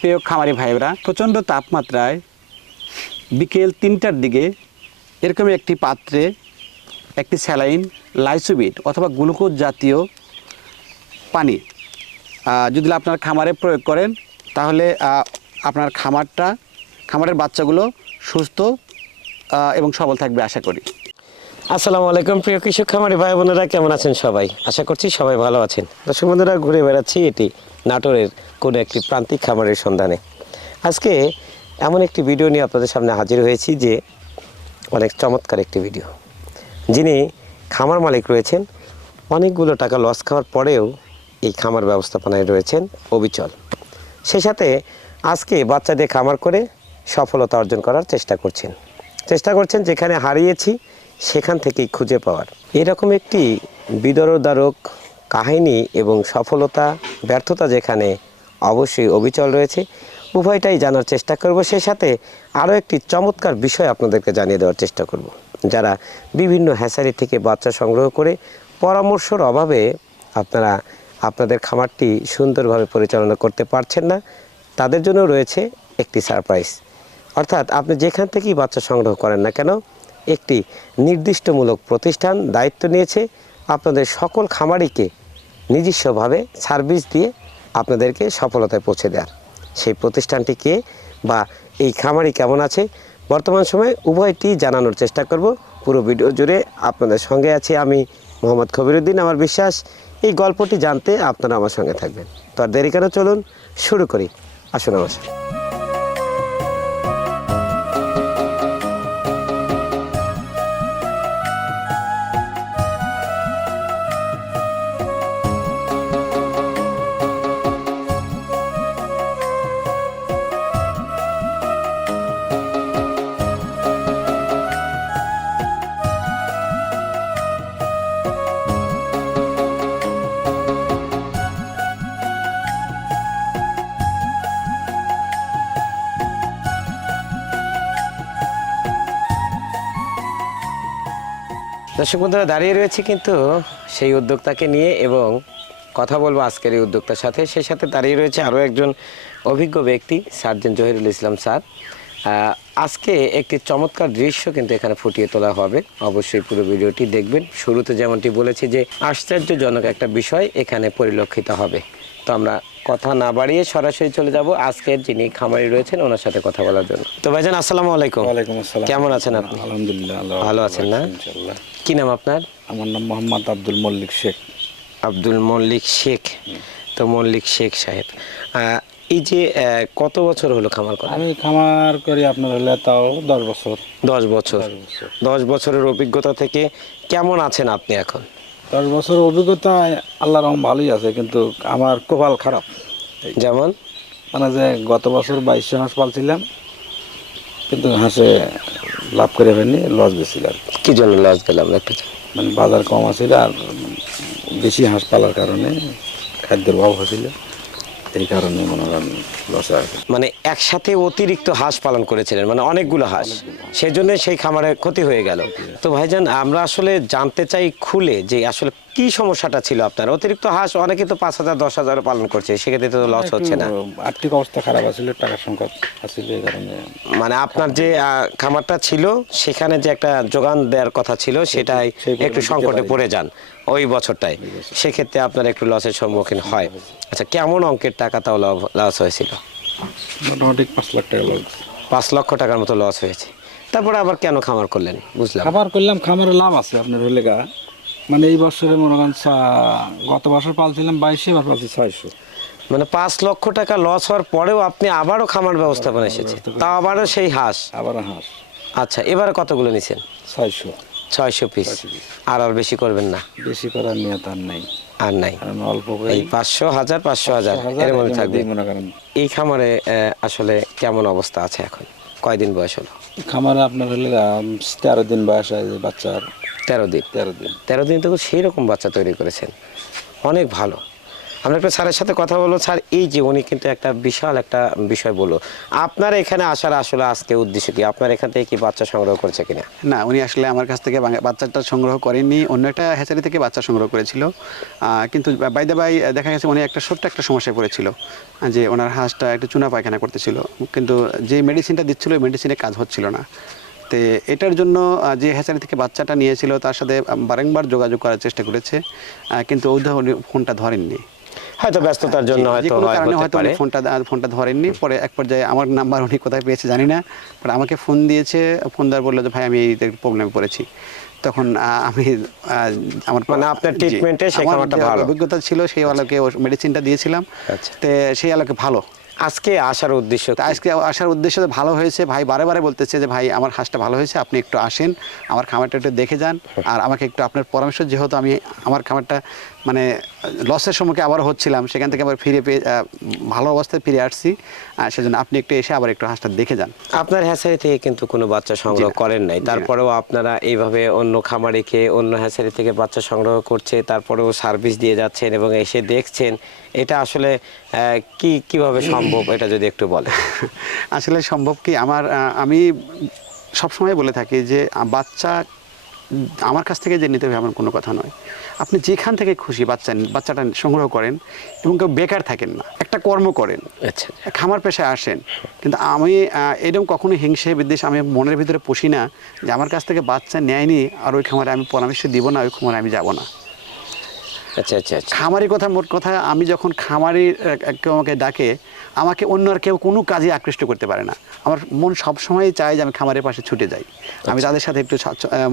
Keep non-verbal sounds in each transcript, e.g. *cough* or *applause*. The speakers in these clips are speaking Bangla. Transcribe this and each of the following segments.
প্রিয় খামারি ভাইরা প্রচণ্ড তাপমাত্রায় বিকেল তিনটার দিকে এরকম একটি পাত্রে একটি স্যালাইন লাইসোবিট অথবা গ্লুকোজ জাতীয় পানি যদি আপনার খামারে প্রয়োগ করেন, তাহলে আপনার খামারটা, খামারের বাচ্চাগুলো সুস্থ এবং সবল থাকবে আশা করি। আসসালামু আলাইকুম প্রিয় কৃষক খামারি ভাই বোনেরা, কেমন আছেন সবাই? আশা করছি সবাই ভালো আছেন। দর্শক বন্ধুরা, ঘুরে বেড়াচ্ছি এটি নাটোরের কোনো একটি প্রান্তিক খামারের সন্ধানে। আজকে এমন একটি ভিডিও নিয়ে আপনাদের সামনে হাজির হয়েছি যে অনেক চমৎকার একটি ভিডিও। যিনি খামার মালিক রয়েছেন, অনেকগুলো টাকা লস খাওয়ার পরেও এই খামার ব্যবস্থাপনায় রয়েছেন অবিচল। সেই সাথে আজকে বাচ্চাদের খামার করে সফলতা অর্জন করার চেষ্টা করছেন। চেষ্টা করছেন যেখানে হারিয়েছি সেখান থেকেই খুঁজে পাওয়ার। এরকম একটি বিদরদারক কাহিনী এবং সফলতা, ব্যর্থতা যেখানে অবশ্যই অবিচল রয়েছে, উভয়টাই জানার চেষ্টা করব। সেই সাথে আরও একটি চমৎকার বিষয় আপনাদেরকে জানিয়ে দেওয়ার চেষ্টা করব। যারা বিভিন্ন হ্যাসারি থেকে বাচ্চা সংগ্রহ করে পরামর্শর অভাবে আপনারা, আপনাদের খামারটি সুন্দরভাবে পরিচালনা করতে পারছেন না, তাদের জন্য রয়েছে একটি সারপ্রাইজ। অর্থাৎ আপনি যেখান থেকেই বাচ্চা সংগ্রহ করেন না কেন, একটি নির্দিষ্টমূলক প্রতিষ্ঠান দায়িত্ব নিয়েছে আপনাদের সকল খামারিকে নিজস্বভাবে সার্ভিস দিয়ে আপনাদেরকে সফলতায় পৌঁছে দেওয়ার। সেই প্রতিষ্ঠানটি কে বা এই খামারি কেমন আছে, বর্তমান সময়ে উভয়টি জানানোর চেষ্টা করব। পুরো ভিডিও জুড়ে আপনাদের সঙ্গে আছি আমি মোহাম্মদ খবিরুদ্দিন, আমার বিশ্বাস। এই গল্পটি জানতে আপনারা আমার সঙ্গে থাকবেন। তো আর দেরি কেন, চলুন শুরু করি। আসুন আমার সাথে। দর্শক বন্ধুরা, দাঁড়িয়ে রয়েছে কিন্তু সেই উদ্যোক্তাকে নিয়ে এবং কথা বলব আজকের এই উদ্যোক্তার সাথে। সেই সাথে দাঁড়িয়ে রয়েছে আরও একজন অভিজ্ঞ ব্যক্তি, সার্জেন জহিরুল ইসলাম স্যার। আজকে একটি চমৎকার দৃশ্য কিন্তু এখানে ফুটিয়ে তোলা হবে। অবশ্যই পুরো ভিডিওটি দেখবেন। শুরুতে যেমনটি বলেছি যে, আশ্চর্যজনক একটা বিষয় এখানে পরিলক্ষিত হবে। তো আমরা কথা না বাড়িয়ে সরাসরি চলে যাব। আজকের যিনি খামারি রয়েছেন ওনার সাথে কথা বলার জন্য। তো ভাইজান আসসালামু আলাইকুম। ওয়ালাইকুম আসসালাম। কেমন আছেন আপনি? আলহামদুলিল্লাহ ভালো আছেন না? ইনশাআল্লাহ। কি নাম আপনার? আমার নাম মোহাম্মদ আব্দুল মল্লিক শেখ। আব্দুল মল্লিক শেখ। তো মল্লিক শেখ সাহেব এই যে কত বছর হলো খামার করা আমি খামার করি আপনার হলে তাও দশ বছর। দশ বছর। দশ বছরের অভিজ্ঞতা থেকে কেমন আছেন আপনি এখন? দশ বছর অভিজ্ঞতা আল্লাহ রং ভালোই আছে কিন্তু আমার কপাল খারাপ। যেমন? মানে যে গত বছর বাইশশো হাঁস পালছিলাম কিন্তু হাঁসে লাভ করে ফেলেনি লস গেছিলাম আর কি। কি জন্য লস গেলাম মানে বাজার কম আছিল আর বেশি হাঁস পালার কারণে খাদ্যের অভাব হয়েছিল। এই কারণে মনে করেন লস আর মানে একসাথে অতিরিক্ত হাঁস পালন করেছিলেন মানে অনেকগুলো হাঁস। সেই জন্য সেই খামারে ক্ষতি হয়ে গেল। তো ভাইজান আমরা আসলে জানতে চাই খুলে যে আসলে কি সমস্যাটা ছিল আপনার? অতিরিক্ত হাঁস অনেকে তো পাঁচ হাজার দশ হাজার পালন করছে সেক্ষেত্রে তো লস হচ্ছে না। আর্থিক অবস্থা খারাপ আছিল টাকার সংকট আছিল এই কারণে। মানে আপনার যে খামারটা ছিল সেখানে যে একটা যোগান দেওয়ার কথা ছিল সেটাই একটু সংকটে পড়ে যান। ওই বছরটায়। সেক্ষেত্রে আপনার একটু লসের সম্মুখীন হয়। আচ্ছা কেমন অঙ্কের টাকা তাও লস হয়েছিল? মোটামুটি পাঁচ লাখ টাকা লস পাঁচ লক্ষ টাকার মতো লস হয়েছে। তারপরে আবার কেন খামার করলেন? বুঝলাম। খাবার করলাম খামারে লাভ আছে আপনার হলে গা। মানে এই বছরে মনে করেন গত বছর পালছিলাম বাইশে এবার পালছি ছয়শো। মানে পাঁচ লক্ষ টাকা লস হওয়ার পরেও আপনি আবারও খামার ব্যবস্থাপনা এসেছে। তাও আবারও সেই হাঁস? আবারও হাঁস। আচ্ছা এবারে কতগুলো নিছেন? ছয়শো। ছয়শো পিস আর আর বেশি করবেন না। বেশি করার নিয়ত আর নাই। আর নাই। অল্প এই পাঁচশো হাজার পাঁচশো হাজার এর মধ্যে থাকবে। এই খামারে আসলে কেমন অবস্থা আছে এখন? কয়দিন বয়স হলো? খামারে আপনার হলে তেরো দিন বয়স হয় বাচ্চার। তেরো দিন। তেরো দিন। তেরো দিন তো সেই রকম বাচ্চা তৈরি করেছেন। অনেক ভালো। আমরা একটা স্যারের সাথে কথা বলব। স্যার, এই যে উনি কিন্তু একটা বিশাল একটা বিষয় বলল। আপনার এখানে আসার আসলে আজকে উদ্দেশ্য কি? আপনার এখান থেকে কি বাচ্চা সংগ্রহ করছে কিনা? না, উনি আসলে আমার কাছ থেকে বাচ্চাটা সংগ্রহ করেননি। অন্য একটা হ্যাচারি থেকে বাচ্চা সংগ্রহ করেছিল। কিন্তু বাইদা বাই দেখা গেছে উনি একটা ছোট্ট একটা সমস্যায় পড়েছিল। যে ওনার হাঁসটা একটু চুনা পায়খানা করতেছিল। কিন্তু যে মেডিসিনটা দিচ্ছিল, ওই মেডিসিনে কাজ হচ্ছিল না। তো এটার জন্য যে হ্যাচারি থেকে বাচ্চাটা নিয়েছিল, তার সাথে বারংবার যোগাযোগ করার চেষ্টা করেছে। কিন্তু ওই উনি ফোনটা ধরেননি। হয়তো ব্যস্ততার জন্য হয়তো কারণে হয়তো উনি ফোনটা ফোনটা ধরেননি। পরে এক পর্যায়ে আমার নাম্বার উনি কোথায় পেয়েছে জানি না পরে আমাকে ফোন দিয়েছে। ফোন দেওয়ার বলল যে ভাই আমি এই প্রবলেমে পড়েছি। তখন আমি আমার মানে আপনার treatment-এ সেই খাবারটা ভালো। অভিজ্ঞতা ছিল সেই আলোকে মেডিসিনটা দিয়েছিলাম। আচ্ছা। তো সেই আলোকে ভালো। আজকে আসার উদ্দেশ্য আজকে আসার উদ্দেশ্য ভালো হয়েছে ভাই বারে বারে বলতেছে যে ভাই আমার হাঁসটা ভালো হয়েছে আপনি একটু আসেন আমার খামারটা একটু দেখে যান আর আমাকে একটু আপনার পরামর্শ যেহেতু আমি আমার খামারটা মানে লসের সম্মুখে আবার হচ্ছিলাম সেখান থেকে আবার ফিরে পেয়ে ভালো অবস্থায় ফিরে আসছি আর সেজন্য আপনি একটু এসে আবার একটু হাঁসটা দেখে যান। আপনার হ্যাচারি থেকে কিন্তু কোনো বাচ্চা সংগ্রহ করেন নাই। তারপরেও আপনারা এইভাবে অন্য খামারে খেয়ে অন্য হ্যাচারি থেকে বাচ্চা সংগ্রহ করছে তারপরেও সার্ভিস দিয়ে যাচ্ছেন এবং এসে দেখছেন এটা আসলে কি কীভাবে সম্ভব? *laughs* এটা যদি একটু বলেন। আসলে সম্ভব কি? আমার আমি সবসময় বলে থাকি যে বাচ্চা আমার কাছ থেকে যে নিতে হবে এমন কোনো কথা নয়। আপনি যেখান থেকে খুশি বাচ্চা বাচ্চাটা সংগ্রহ করেন এবং কেউ বেকার থাকেন না একটা কর্ম করেন আচ্ছা খামার পেশায় আসেন। কিন্তু আমি এরকম কখনো হিংসে বিদ্বেষ আমি মনের ভিতরে পুষি না যে আমার কাছ থেকে বাচ্চা নেয়নি আর ওই খামারে আমি পরামর্শ দিব না ওই খামারে আমি যাব না। আচ্ছা আচ্ছা আচ্ছা। খামারি কথা মোট কথা আমি যখন খামারি কেউ আমাকে ডাকে আমাকে অন্য আর কেউ কোনো কাজে আকৃষ্ট করতে পারে না। আমার মন সবসময় চায় যে আমি খামারের পাশে ছুটে যাই। আমি তাদের সাথে একটু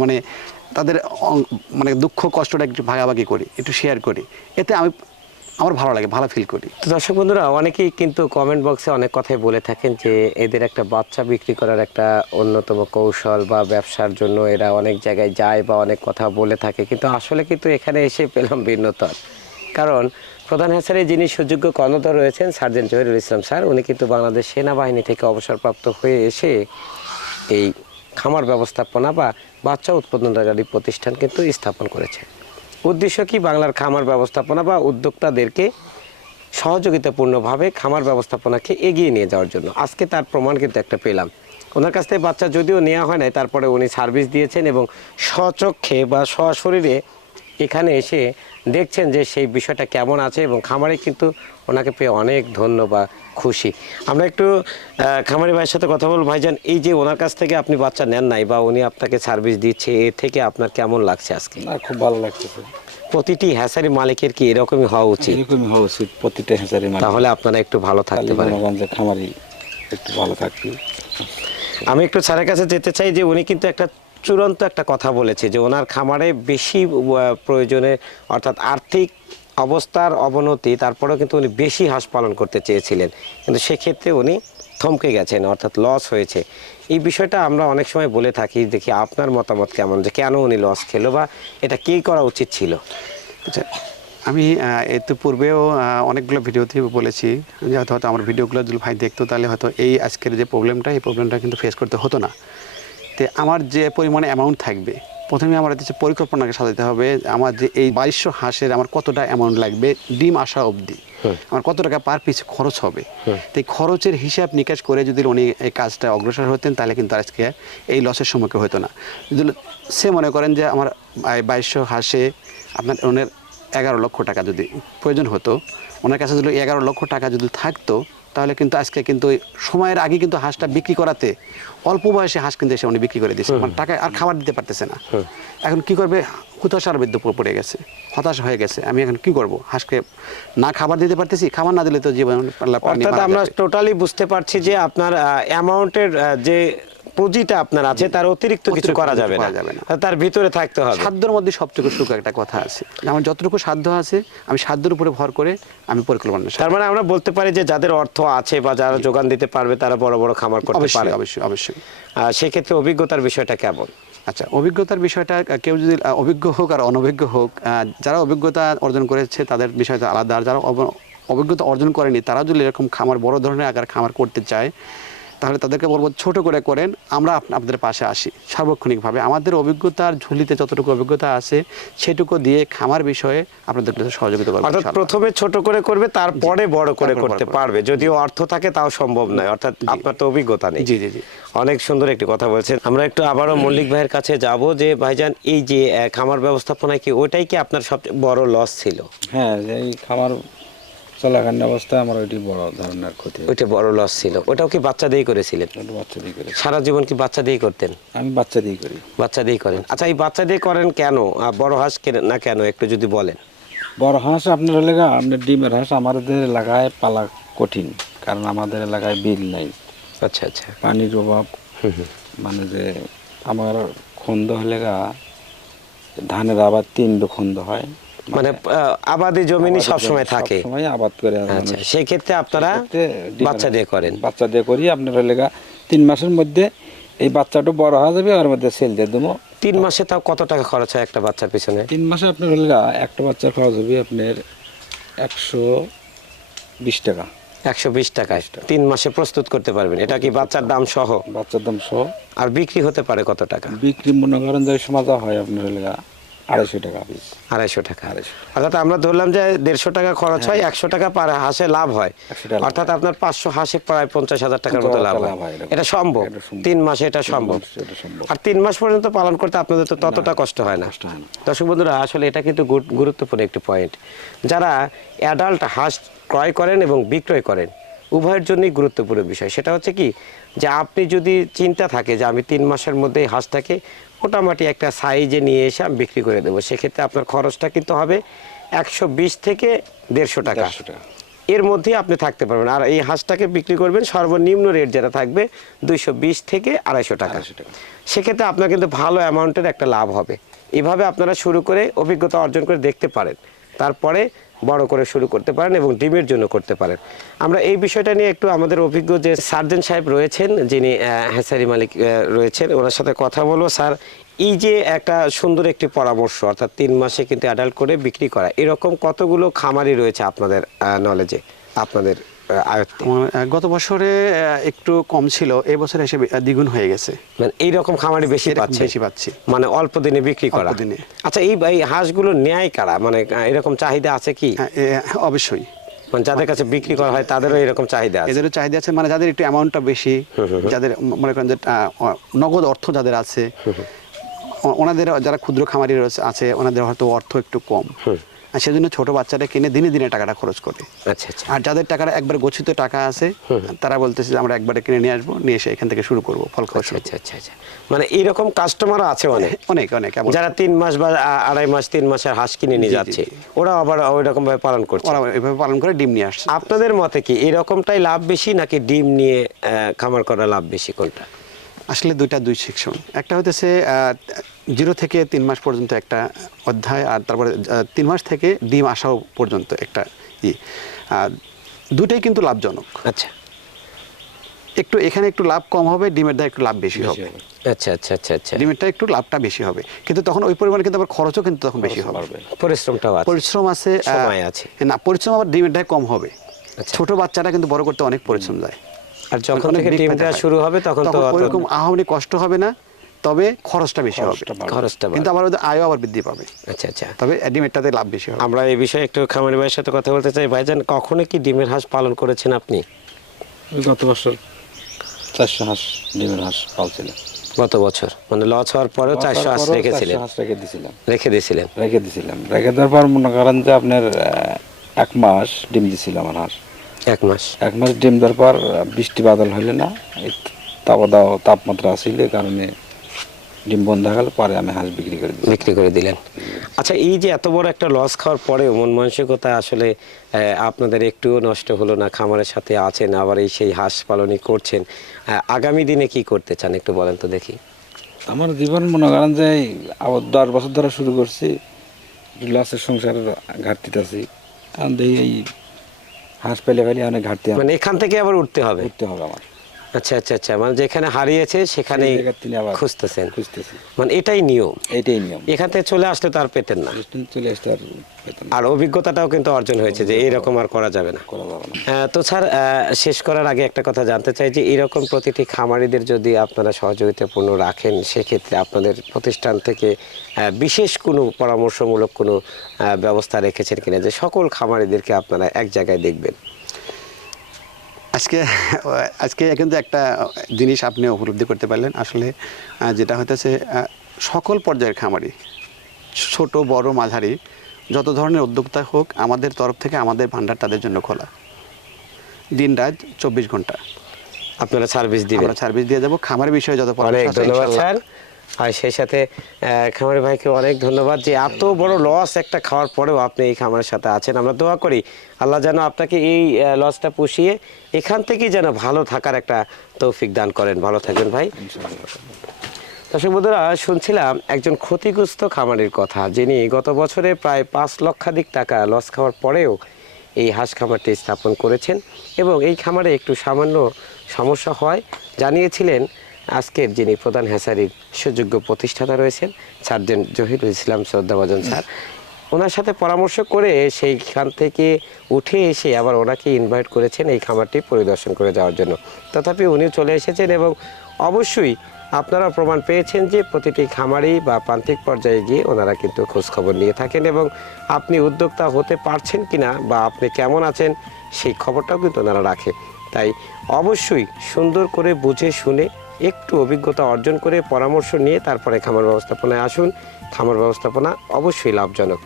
মানে তাদের মানে দুঃখ কষ্টটা একটু ভাগাভাগি করি একটু শেয়ার করি। এতে আমি আমার ভালো লাগে ভালো ফিল করি। তো দর্শক বন্ধুরা অনেকেই কিন্তু কমেন্ট বক্সে অনেক কথাই বলে থাকেন যে এদের একটা বাচ্চা বিক্রি করার একটা অন্যতম কৌশল বা ব্যবসার জন্য এরা অনেক জায়গায় যায় বা অনেক কথা বলে থাকে। কিন্তু আসলে কিন্তু এখানে এসে পেলাম ভিন্নতর। কারণ প্রধান হ্যাসারে যিনি সুযোগ্য কর্ণধর রয়েছেন, সার্জেন্ট জহিরুল ইসলাম স্যার, উনি কিন্তু বাংলাদেশ সেনাবাহিনী থেকে অবসরপ্রাপ্ত হয়ে এসে এই খামার ব্যবস্থাপনা বা বাচ্চা উৎপাদনকারী প্রতিষ্ঠান কিন্তু স্থাপন করেছে। উদ্দেশ্য কি বাংলার খামার ব্যবস্থাপনা বা উদ্যোক্তাদেরকে সহযোগিতাপূর্ণভাবে খামার ব্যবস্থাপনাকে এগিয়ে নিয়ে যাওয়ার জন্য? আজকে তার প্রমাণ কিন্তু একটা পেলাম। ওনার কাছ থেকে বাচ্চা যদিও নেওয়া হয় নাই, তারপরে উনি সার্ভিস দিয়েছেন এবং স্বচক্ষে বা সশরীরে এখানে এসে দেখছেন যে সেই বিষয়টা কেমন আছে এবং খামারে কিন্তু ওনাকে পেয়ে অনেক ধন্য বা খুশি। আমরা একটু খামারি ভাইয়ের সাথে কথা বলব। ভাইজান এই যে ওনার কাছ থেকে আপনি বাচ্চা নেন নাই বা উনি আপনাকে সার্ভিস দিচ্ছে এ থেকে আপনার কেমন লাগছে আজকে? খুব ভালো লাগছে প্রতিটি হ্যাসারি মালিকের কি এরকমই হওয়া উচিত? এরকমই হওয়া উচিত প্রতিটা হ্যাচারি মানে তাহলে আপনারা একটু ভালো থাকতে পারেন। খামারি একটু ভালো থাকবে। আমি একটু স্যারের কাছে যেতে চাই যে উনি কিন্তু একটা চূড়ান্ত একটা কথা বলেছে যে ওনার খামারে বেশি প্রয়োজনে অর্থাৎ আর্থিক অবস্থার অবনতি, তারপরেও কিন্তু উনি বেশি হাঁস পালন করতে চেয়েছিলেন। কিন্তু সেক্ষেত্রে উনি থমকে গেছেন, অর্থাৎ লস হয়েছে। এই বিষয়টা আমরা অনেক সময় বলে থাকি, দেখি আপনার মতামত কেমন? যে কেন উনি লস খেলো বা এটা কী করা উচিত ছিল? আচ্ছা আমি এর পূর্বেও অনেকগুলো ভিডিওতে বলেছি। যে হয়তো আমার ভিডিওগুলো যদি ভাই দেখতো, তাহলে হয়তো এই আজকের যে প্রবলেমটা এই প্রবলেমটা কিন্তু ফেস করতে হতো না। তো আমার যে পরিমাণে অ্যামাউন্ট থাকবে প্রথমে আমার হচ্ছে পরিকল্পনাকে সাজাতে হবে আমার যে এই বাইশশো হাঁসের আমার কতটা অ্যামাউন্ট লাগবে ডিম আসা অবধি আমার কত টাকা পার পিস খরচ হবে। তো এই খরচের হিসাব নিকাশ করে যদি উনি এই কাজটা অগ্রসর হতেন তাহলে কিন্তু আজকে এই লসের সম্মুখীন হতো না। যদি সে মনে করেন যে আমার বাইশশো হাঁসে আপনার ওনার এগারো লক্ষ টাকা যদি প্রয়োজন হতো ওনার কাছে যদি এগারো লক্ষ টাকা যদি থাকতো তাহলে কিন্তু আজকে কিন্তু সময়ের আগে কিন্তু হাঁসটা বিক্রি করাতে অল্প বয়সে হাঁস কিন্তু এসে উনি বিক্রি করে দিয়েছে। মানে টাকা আর খাবার দিতে পারতেছে না। এখন কি করবে? হতাশার বৃদ্ধ পড়ে গেছে হতাশ হয়ে গেছে। আমি এখন কি করব? হাঁসকে না খাবার দিতে পারতেছি? খাবার না দিলে তো জীবন অর্থাৎ আমরা টোটালি বুঝতে পারছি যে আপনার অ্যামাউন্টের যে পুঁজিটা আপনার আছে তার অতিরিক্ত কিছু করা যাবে না। তার ভিতরে থাকতে হবে। সাধ্যের মধ্যে সবটুকু সুখ একটা কথা আছে। আমার যতটুকু সাধ্য আছে আমি সাধ্যের উপরে ভর করে আমি পরিকল্পনা তার মানে আমরা বলতে পারি যে যাদের অর্থ আছে বা যারা যোগান দিতে পারবে তারা বড় বড় খামার করতে পারে। অবশ্যই অবশ্যই। অবশ্যই সেক্ষেত্রে অভিজ্ঞতার বিষয়টা কেমন? আচ্ছা অভিজ্ঞতার বিষয়টা কেউ যদি অভিজ্ঞ হোক আর অনভিজ্ঞ হোক যারা অভিজ্ঞতা অর্জন করেছে তাদের বিষয়টা আলাদা। আর যারা অভিজ্ঞতা অর্জন করেনি তারা যদি এরকম খামার বড় ধরনের আকার খামার করতে চায় তাহলে তাদেরকে বলব ছোট করে করেন আমরা আপনাদের পাশে আসি। সার্বক্ষণিকভাবে আমাদের অভিজ্ঞতার ঝুলিতে যতটুকু অভিজ্ঞতা আছে সেটুকু দিয়ে খামার বিষয়ে আপনাদের সহযোগিতা করব অর্থাৎ প্রথমে ছোট করে করবে তারপরে বড় করে করতে পারবে। যদিও অর্থ থাকে তাও সম্ভব নয়। অর্থাৎ আপনার তো অভিজ্ঞতা নেই। জি জি জি। অনেক সুন্দর একটি কথা বলছেন। আমরা একটু আবারও মল্লিক ভাইয়ের কাছে যাব যে ভাইজান এই যে খামার ব্যবস্থাপনায় কি ওইটাই কি আপনার সবচেয়ে বড় লস ছিল? হ্যাঁ এই খামার চলাকালীন অবস্থায় আমার ওইটি বড় ধরনের ক্ষতি ওইটা বড় লস ছিল। ওটাও কি বাচ্চা দিয়েই করেছিলেন? বাচ্চা দিয়ে করি সারা জীবন কি বাচ্চা দিয়েই করতেন? আমি বাচ্চা দিয়ে করি। বাচ্চা দিয়েই করেন। আচ্ছা এই বাচ্চা দিয়ে করেন কেন? বড় হাঁস কেন- না কেন? একটু যদি বলেন। বড় হাঁস আপনার এলাকা আপনার ডিমের হাঁস আমাদের এলাকায় পালা কঠিন কারণ আমাদের এলাকায় বিল নাই। আচ্ছা আচ্ছা। পানির অভাব। মানে যে আমার খন্দ হলে গা ধানের আবার তিন খন্দ হয়। মানে আবাদি জমিনই সবসময় থাকে। সময় আবাদ করে আচ্ছা সেই ক্ষেত্রে আপনারা বাচ্চা দিয়ে করেন। বাচ্চা দিয়ে করি আপনার এলাকা তিন মাসের মধ্যে এই বাচ্চাটা বড় হয়ে যাবে আর মধ্যে সেল দিয়ে দেবো। তিন মাসে তাও কত টাকা খরচ হয় একটা বাচ্চার পিছনে? তিন মাসে আপনার এলাকা একটা বাচ্চার খরচ হবে আপনার একশো বিশ টাকা। একশো বিশ টাকায়। তিন মাসে প্রস্তুত করতে পারবেন। এটা কি বাচ্চার দাম সহ? বাচ্চার দাম সহ। আর বিক্রি হতে পারে কত টাকা? বিক্রি মনে করেন যে সমাজা হয় আপনার এলাকা আড়াইশো টাকা আড়াইশো টাকা। অর্থাৎ আমরা ধরলাম যে দেড়শো টাকা খরচ হয়। একশো টাকা পার হাঁসে লাভ হয়। 100 টাকা লাভ অর্থাৎ আপনার পাঁচশো হাঁসে প্রায় পঞ্চাশ হাজার টাকার মতো লাভ হয়। হয় এটা সম্ভব। তিন মাসে এটা সম্ভব। আর তিন মাস পর্যন্ত পালন করতে আপনাদের তো ততটা কষ্ট হয় না। দর্শক বন্ধুরা আসলে এটা কিন্তু গুরুত্বপূর্ণ একটি পয়েন্ট যারা অ্যাডাল্ট হাঁস ক্রয় করেন এবং বিক্রয় করেন উভয়ের জন্যই গুরুত্বপূর্ণ বিষয়। সেটা হচ্ছে কি যে আপনি যদি চিন্তা থাকে যে আমি তিন মাসের মধ্যে হাঁসটাকে মোটামুটি একটা সাইজে নিয়ে এসে আমি বিক্রি করে দেবো। সেক্ষেত্রে আপনার খরচটা কিন্তু হবে একশো বিশ থেকে দেড়শো টাকা। এর মধ্যে আপনি থাকতে পারবেন। আর এই হাঁসটাকে বিক্রি করবেন সর্বনিম্ন রেট যেটা থাকবে দুইশো বিশ থেকে আড়াইশো টাকা। সেক্ষেত্রে আপনার কিন্তু ভালো অ্যামাউন্টের একটা লাভ হবে। এভাবে আপনারা শুরু করে অভিজ্ঞতা অর্জন করে দেখতে পারেন। তারপরে বড় করে শুরু করতে পারেন এবং ডিমের জন্য করতে পারেন। আমরা এই বিষয়টা নিয়ে একটু আমাদের অভিজ্ঞ যে সার্জন সাহেব রয়েছেন, যিনি হ্যাসারি মালিক রয়েছেন, ওনার সাথে কথা বলব। স্যার, এই যে একটা সুন্দর একটি পরামর্শ, অর্থাৎ তিন মাসে কিন্তু অ্যাডাল্ট করে বিক্রি করা, এরকম কতগুলো খামারি রয়েছে আপনাদের নলেজে আপনাদের আয়ত্তে। গত বছরে একটু কম ছিল এই বছর এসে দ্বিগুণ হয়ে গেছে। মানে এইরকম খামারি বেশি পাচ্ছে? বেশি পাচ্ছি। মানে অল্প দিনে বিক্রি করা? দিনে। আচ্ছা এই এই হাঁসগুলো নেয় কারা? মানে এরকম চাহিদা আছে কি? হ্যাঁ, অবশ্যই। মানে যাদের কাছে বিক্রি করা হয় তাদেরও এরকম চাহিদা আছে? এদেরও চাহিদা আছে মানে যাদের একটু অ্যামাউন্টটা বেশি যাদের মনে করেন যে নগদ অর্থ যাদের আছে ওনাদের যারা ক্ষুদ্র খামারি আছে ওনাদের হয়তো অর্থ একটু কম। সেজন্য ছোট বাচ্চাটা কিনে দিনে দিনে টাকাটা খরচ করে। আচ্ছা আচ্ছা। আর যাদের টাকাটা একবার গচ্ছিত টাকা আছে তারা বলতেছে যে আমরা একবারে কিনে নিয়ে আসব নিয়ে এসে এখান থেকে শুরু করব ফল খাওয়া আচ্ছা আচ্ছা আচ্ছা আচ্ছা। মানে এইরকম কাস্টমারও আছে অনেক। *laughs* অনেক অনেক যারা তিন মাস বা আড়াই মাস তিন মাসের হাঁস কিনে নিয়ে যাচ্ছে ওরা আবার ওই রকম ভাবে পালন করছে। ওরা এভাবে পালন করে ডিম নিয়ে আসছে। আপনাদের মতে কি এরকমটাই লাভ বেশি নাকি ডিম নিয়ে খামার করা লাভ বেশি কোনটা? আসলে দুইটা দুই সেকশন একটা হতেছে জিরো থেকে তিন মাস পর্যন্ত একটা অধ্যায় আর তারপরে তিন মাস থেকে ডিম আসাও পর্যন্ত একটা ই। আর দুটাই কিন্তু লাভজনক। আচ্ছা। একটু এখানে একটু লাভ কম হবে ডিমের দায় একটু লাভ বেশি হবে। আচ্ছা আচ্ছা আচ্ছা আচ্ছা। ডিমেরটা একটু লাভটা বেশি হবে। কিন্তু তখন ওই পরিমাণে কিন্তু আবার খরচও কিন্তু তখন বেশি হবে। পরিশ্রমটাও আছে। পরিশ্রম আছে সময় আছে। না পরিশ্রম আবার ডিমের দায় কম হবে। আচ্ছা। ছোট বাচ্চাটা কিন্তু বড় করতে অনেক পরিশ্রম যায়। আর যখন থেকে বেগ ডিম পেতে দেওয়া হয়। শুরু হবে তখন তো ওইরকম আহামরি কষ্ট হবে না। তবে খরচটা বেশি হবে। খরচটা। কিন্তু আবার ওদের আয়ও আবার বৃদ্ধি পাবে। আচ্ছা আচ্ছা। তবে ডিমেরটাতে লাভ বেশি হবে। আমরা এই বিষয়ে একটু খামারি ভাইয়ের সাথে কথা বলতে চাই। ভাইজান কখনো কি ডিমের হাঁস পালন করেছেন আপনি? গত বছর। চারশো হাঁস ডিমের হাঁস পালছিল গত বছর? মানে লস হওয়ার পরেও চারশো হাঁস রেখেছিলেন? রেখে দিছিলাম। রেখে দিয়েছিলেন রেখে দিছিলাম। রেখে দেওয়ার পর মনে করেন যে আপনার এক মাস ডিম দিছিল আমার হাঁস। এক মাস? এক মাস ডিম দেওয়ার পর বৃষ্টি বাদল হইলে না। তাপমাত্রা আসিল এই কারণে ডিম বন্ধ হয়ে গেল পরে আমি হাঁস বিক্রি করে দিই বিক্রি করে দিলেন। আচ্ছা এই যে এত বড় একটা লস খাওয়ার পরেও মন মানসিকতা আসলে আপনাদের একটুও নষ্ট হলো না খামারের সাথে আছেন আবার এই সেই হাঁস পালনই করছেন আগামী দিনে কি করতে চান একটু বলেন তো দেখি। আমার জীবন মনে করেন যে আবার দশ বছর ধরে শুরু করছি লসের সংসারের ঘাটতিতে আছি। এখন দেখি এই হাঁস পেলে খালি অনেক ঘাটতি মানে এখান থেকে আবার উঠতে হবে। উঠতে হবে আমার আচ্ছা আচ্ছা আচ্ছা। মানে যেখানে হারিয়েছে আবার খুঁজতেছেন। মানে এটাই নিয়ম। এইটাই নিয়ম। এখান থেকে চলে আসলে তো আর পেতেন না। চলে আসতে আর আর অভিজ্ঞতাটাও কিন্তু অর্জন হয়েছে যে এইরকম আর করা যাবে না। তো স্যার শেষ করার আগে একটা কথা জানতে চাই যে এরকম প্রতিটি খামারিদের যদি আপনারা সহযোগিতাপূর্ণ রাখেন সেক্ষেত্রে আপনাদের প্রতিষ্ঠান থেকে বিশেষ কোনো পরামর্শমূলক কোনো ব্যবস্থা রেখেছেন কিনা? যে সকল খামারিদেরকে আপনারা এক জায়গায় দেখবেন। আজকে আজকে কিন্তু একটা জিনিস আপনি উপলব্ধি করতে পারলেন। আসলে যেটা হতেছে সকল পর্যায়ের খামারি ছোট বড় মাঝারি যত ধরনের উদ্যোক্তা হোক আমাদের তরফ থেকে আমাদের ভান্ডার তাদের জন্য খোলা। দিন রাত চব্বিশ ঘণ্টা। আপনারা সার্ভিস দিবেন। আমরা সার্ভিস দিয়ে যাব খামারের বিষয়ে যত পরামর্শ ধন্যবাদ স্যার। আর সেই সাথে খামারি ভাইকে অনেক ধন্যবাদ যে এত বড় লস একটা খাওয়ার পরেও আপনি এই খামারের সাথে আছেন। আমরা দোয়া করি আল্লাহ যেন আপনাকে এই লসটা পুষিয়ে এখান থেকেই যেন ভালো থাকার একটা তৌফিক দান করেন। ভালো থাকবেন ভাই। দর্শক বন্ধুরা, শুনছিলাম একজন ক্ষতিগ্রস্ত খামারের কথা, যিনি গত বছরে প্রায় পাঁচ লক্ষাধিক টাকা লস খাওয়ার পরেও এই হাঁস খামারটি স্থাপন করেছেন এবং এই খামারে একটু সামান্য সমস্যা হয়। জানিয়েছিলেন আজকের যিনি প্রধান হ্যাসারির সুযোগ্য প্রতিষ্ঠাতা রয়েছেন, সার্জেন্ট জহিরুল ইসলাম শ্রদ্ধাভাজন স্যার, ওনার সাথে পরামর্শ করে সেইখান থেকে উঠে এসে আবার ওনাকে ইনভাইট করেছেন এই খামারটি পরিদর্শন করে যাওয়ার জন্য। তথাপি উনি চলে এসেছেন এবং অবশ্যই আপনারা প্রমাণ পেয়েছেন যে প্রতিটি খামারি বা প্রান্তিক পর্যায়ে গিয়ে ওনারা কিন্তু খোঁজখবর নিয়ে থাকেন এবং আপনি উদ্যোক্তা হতে পারছেন কিনা বা আপনি কেমন আছেন সেই খবরটাও কিন্তু ওনারা রাখে। তাই অবশ্যই সুন্দর করে বুঝে শুনে একটু অভিজ্ঞতা অর্জন করে পরামর্শ নিয়ে তারপরে খামার ব্যবস্থাপনায় আসুন। খামার ব্যবস্থাপনা অবশ্যই লাভজনক।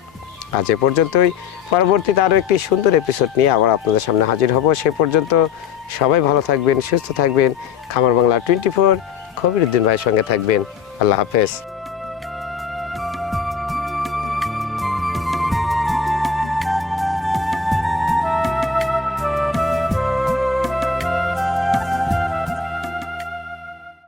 আজ এ পর্যন্তই। পরবর্তীতে আরও একটি সুন্দর এপিসোড নিয়ে আবার আপনাদের সামনে হাজির হব। সে পর্যন্ত সবাই ভালো থাকবেন, সুস্থ থাকবেন। খামার বাংলা টোয়েন্টি ফোর খবিরুদ্দিন ভাইয়ের সঙ্গে থাকবেন। আল্লাহ হাফেজ।